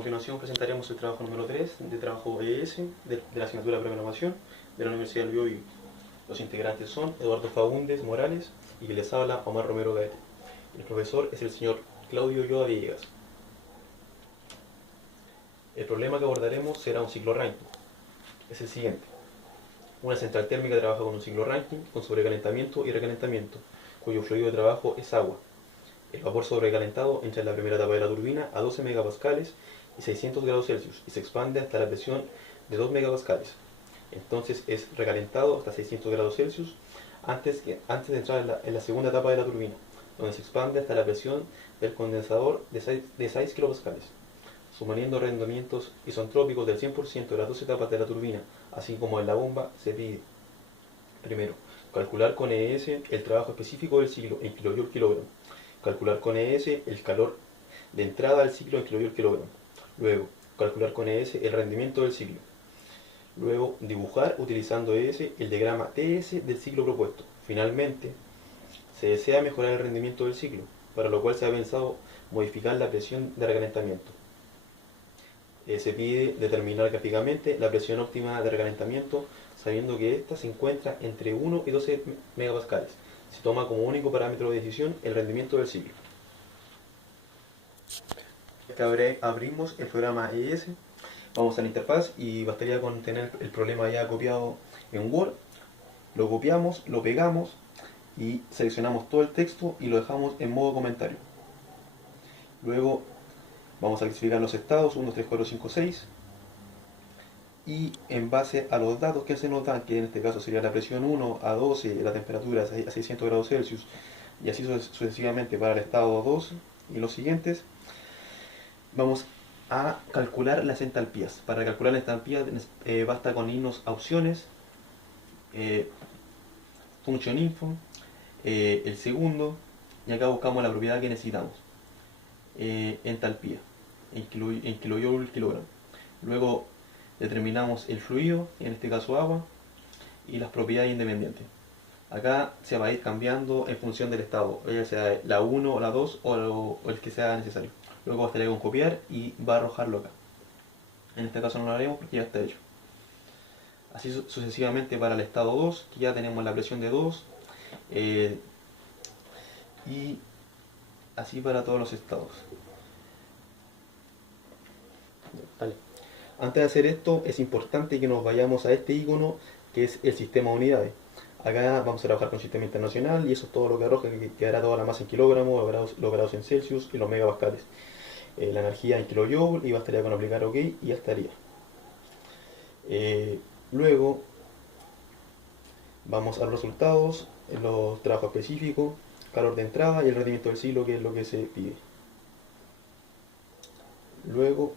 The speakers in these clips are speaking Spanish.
continuación presentaremos el trabajo número 3 de trabajo ES de la asignatura de programación de la Universidad del Biobío. Los integrantes son Eduardo Faúndez Morales y que les habla Omar Romero Gaete. El profesor es el señor Claudio Ulloa Villegas. El problema que abordaremos será un ciclo Rankine. Es el siguiente. Una central térmica trabaja con un ciclo Rankine con sobrecalentamiento y recalentamiento, cuyo fluido de trabajo es agua. El vapor sobrecalentado entra en la primera etapa de la turbina a 12 megapascales y 600 grados Celsius y se expande hasta la presión de 2 megapascales. Entonces es recalentado hasta 600 grados Celsius antes de entrar en la segunda etapa de la turbina, donde se expande hasta la presión del condensador de 6 kilopascales. Sumando rendimientos isentrópicos del 100% de las dos etapas de la turbina, así como en la bomba, se pide: primero, calcular con ES el trabajo específico del ciclo en kJ/kg. Calcular con ES el calor de entrada al ciclo en kJ/kg. Luego, calcular con ES el rendimiento del ciclo. Luego, dibujar utilizando ES el diagrama TS del ciclo propuesto. Finalmente, se desea mejorar el rendimiento del ciclo, para lo cual se ha pensado modificar la presión de recalentamiento. Se pide determinar gráficamente la presión óptima de recalentamiento, sabiendo que ésta se encuentra entre 1 y 12 megapascales. Se toma como único parámetro de decisión el rendimiento del ciclo. Abrimos el programa ES, vamos a la interfaz y bastaría con tener el problema ya copiado en Word. Lo copiamos, lo pegamos y seleccionamos todo el texto y lo dejamos en modo comentario. Luego vamos a clasificar los estados 1, 3, 4, 5, 6 y en base a los datos que se nos dan, que en este caso sería la presión 1 a 12, la temperatura a 600 grados Celsius y así sucesivamente para el estado 2 y los siguientes, vamos a calcular las entalpías. Para calcular las entalpías basta con irnos a opciones, function info, el segundo, y acá buscamos la propiedad que necesitamos, entalpía en kilojoule/kilogramo. Luego determinamos el fluido, en este caso agua, y las propiedades independientes. Acá se va a ir cambiando en función del estado, ya sea la 1 o la 2 o el que sea necesario. Luego bastaría con copiar y va a arrojarlo acá. En este caso no lo haremos porque ya está hecho. Así sucesivamente para el estado 2, que ya tenemos la presión de 2, y así para todos los estados. Vale. Antes de hacer esto es importante que nos vayamos a este icono que es el sistema de unidades. Acá vamos a trabajar con sistema internacional y eso es todo lo que arroja, que quedará toda la masa en kilogramos, los grados en Celsius y los megapascales. La energía en kilojoule y bastaría con aplicar OK y ya estaría. Luego vamos a los resultados, los trabajos específicos, calor de entrada y el rendimiento del ciclo, que es lo que se pide. Luego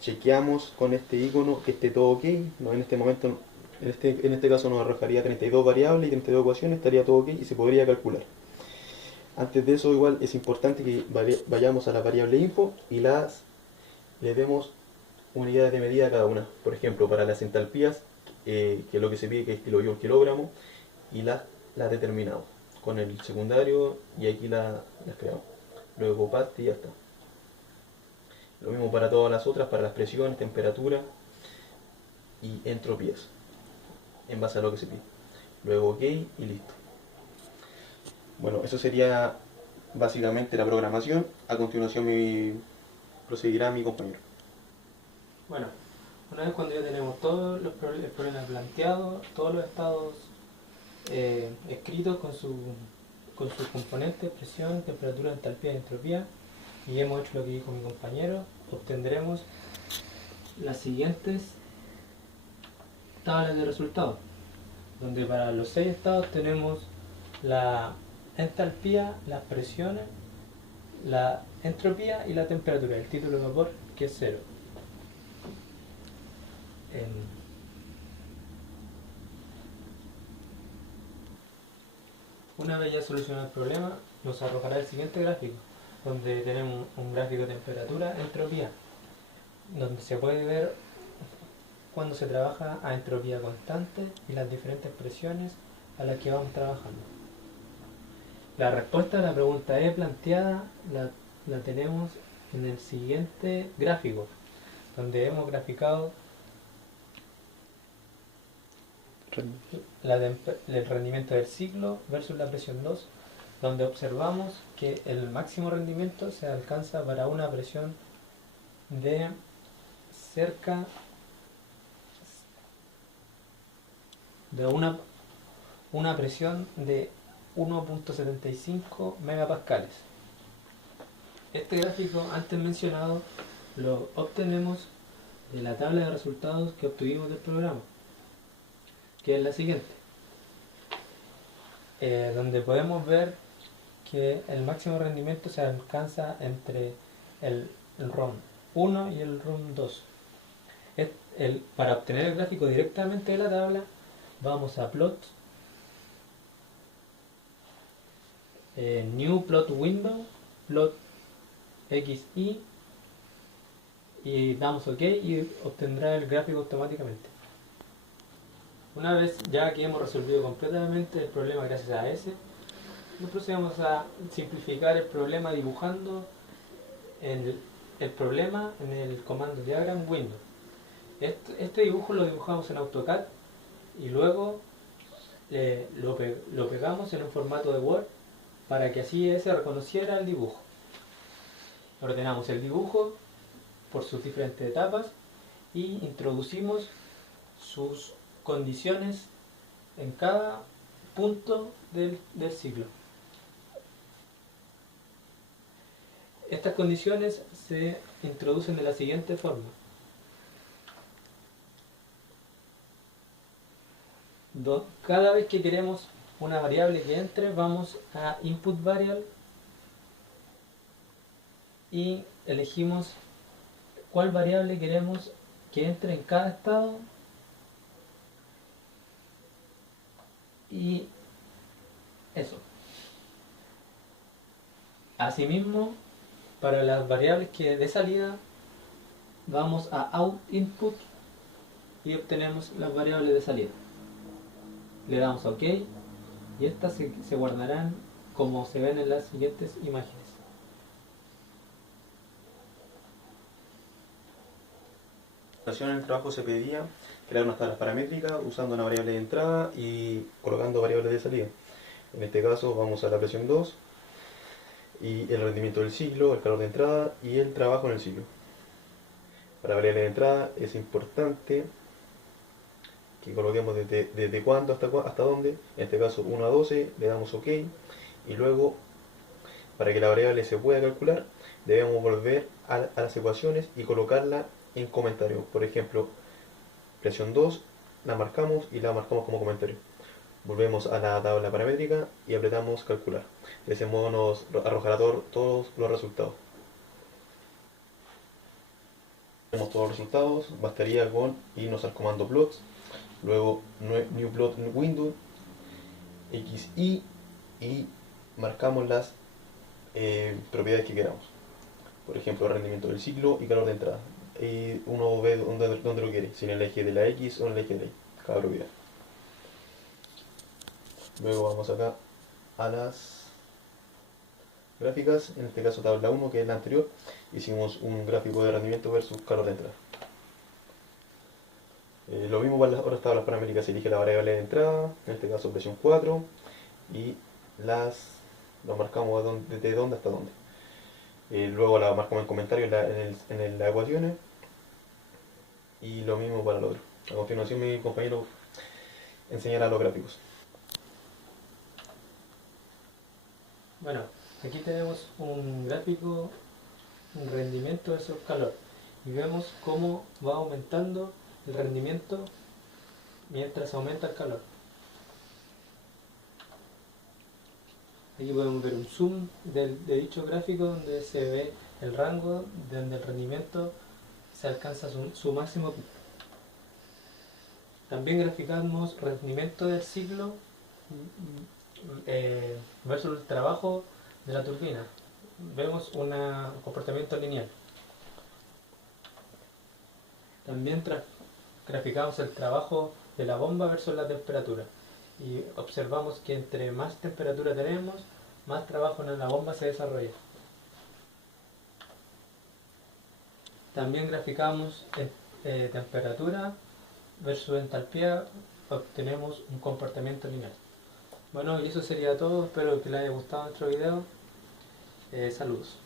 chequeamos con este icono que esté todo ok. No, en este momento, en este caso nos arrojaría 32 variables y 32 ecuaciones, estaría todo ok y se podría calcular. Antes de eso, igual es importante que vayamos a la variable info y le demos unidades de medida a cada una. Por ejemplo, para las entalpías, que es lo que se pide, que es kilojoule/kilogramo, y las determinamos con el secundario y aquí las creamos. Luego paste y ya está. Lo mismo para todas las otras, para las presiones, temperatura y entropías, en base a lo que se pide. Luego OK y listo. Bueno, eso sería básicamente la programación. A continuación proseguirá mi compañero. Bueno, una vez cuando ya tenemos todos el problema planteado, todos los estados escritos con sus componentes, presión, temperatura, entalpía y entropía, y hemos hecho lo que dijo mi compañero, obtendremos las siguientes tablas de resultados, donde para los 6 estados tenemos la entalpía, las presiones, la entropía y la temperatura, el título de vapor que es 0. Una vez ya solucionado el problema, nos arrojará el siguiente gráfico, donde tenemos un gráfico de temperatura, entropía, donde se puede ver cuando se trabaja a entropía constante y las diferentes presiones a las que vamos trabajando. La respuesta a la pregunta E planteada la tenemos en el siguiente gráfico, donde hemos graficado el rendimiento del ciclo versus la presión 2, donde observamos que el máximo rendimiento se alcanza para una presión de cerca de una presión de 1.75 megapascales. Este gráfico antes mencionado lo obtenemos de la tabla de resultados que obtuvimos del programa, que es la siguiente, donde podemos ver que el máximo rendimiento se alcanza entre el ROM 1 y el ROM 2. Para obtener el gráfico directamente de la tabla, vamos a plot, new plot window, plot xy, y damos OK y obtendrá el gráfico automáticamente. Una vez ya que hemos resolvido completamente el problema gracias a ese, nos procedemos a simplificar el problema dibujando el problema en el comando diagram window. Este dibujo lo dibujamos en AutoCAD y luego lo pegamos en un formato de Word para que así ese reconociera el dibujo. Ordenamos el dibujo por sus diferentes etapas y introducimos sus condiciones en cada punto del ciclo. Estas condiciones se introducen de la siguiente forma. Cada vez que queremos una variable que entre, vamos a input variable y elegimos cuál variable queremos que entre en cada estado, y eso. Asimismo, para las variables que de salida, vamos a out input y obtenemos las variables de salida. Le damos a OK y estas se guardarán como se ven en las siguientes imágenes. En el trabajo se pedía crear unas tablas paramétricas usando una variable de entrada y colocando variables de salida. En este caso vamos a la presión 2 y el rendimiento del ciclo, el calor de entrada y el trabajo en el ciclo. Para variable de entrada es importante que coloquemos desde cuándo hasta dónde. En este caso 1 a 12, le damos OK y luego, para que la variable se pueda calcular, debemos volver a las ecuaciones y colocarla en comentario. Por ejemplo, presión 2 la marcamos y la marcamos como comentario. Volvemos a la tabla paramétrica y apretamos calcular. De ese modo nos arrojará todos los resultados. Tenemos todos los resultados, bastaría con irnos al comando plots, luego new plot window, xy, y marcamos las propiedades que queramos. Por ejemplo, rendimiento del ciclo y calor de entrada. Y uno ve dónde lo quiere, si en el eje de la X o en el eje de la Y, cada propiedad. Luego vamos acá a las gráficas, en este caso tabla 1, que es la anterior. Hicimos un gráfico de rendimiento versus calor de entrada. Lo mismo para las otras tablas paramétricas, se elige la variable de entrada, en este caso presión 4, y lo marcamos desde dónde hasta dónde. Luego la marcamos en comentarios en las ecuaciones, y lo mismo para el otro. A continuación mi compañero enseñará los gráficos. Bueno, aquí tenemos un gráfico, un rendimiento versus calor, y vemos cómo va aumentando el rendimiento mientras aumenta el calor. Aquí podemos ver un zoom de dicho gráfico donde se ve el rango donde el rendimiento se alcanza su máximo pico. También graficamos rendimiento del ciclo versus el trabajo de la turbina. Vemos un comportamiento lineal. También graficamos el trabajo de la bomba versus la temperatura y observamos que entre más temperatura tenemos, más trabajo en la bomba se desarrolla. También graficamos temperatura versus entalpía, obtenemos un comportamiento lineal. Bueno, y eso sería todo, espero que les haya gustado nuestro video. Saludos.